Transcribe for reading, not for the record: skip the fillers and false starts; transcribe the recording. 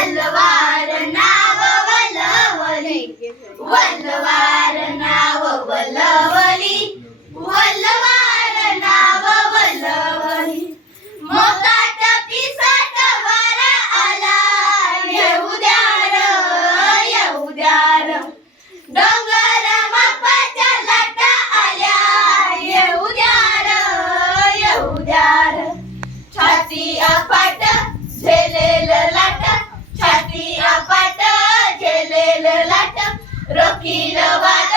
वल्लवार नाव वलवली, वल्लवार नाव वलवली, वल्लवार नाव वलवली. मोकाट पिसाट वार आला, येऊ द्या र, येऊ द्या र. डोंगर मापाच्या लाटा आल्या, येऊ द्या र, येऊ द्या र. छाती अफाट झेलेल लाट, छाती अफाट झेलेल लाट, रोखील वाट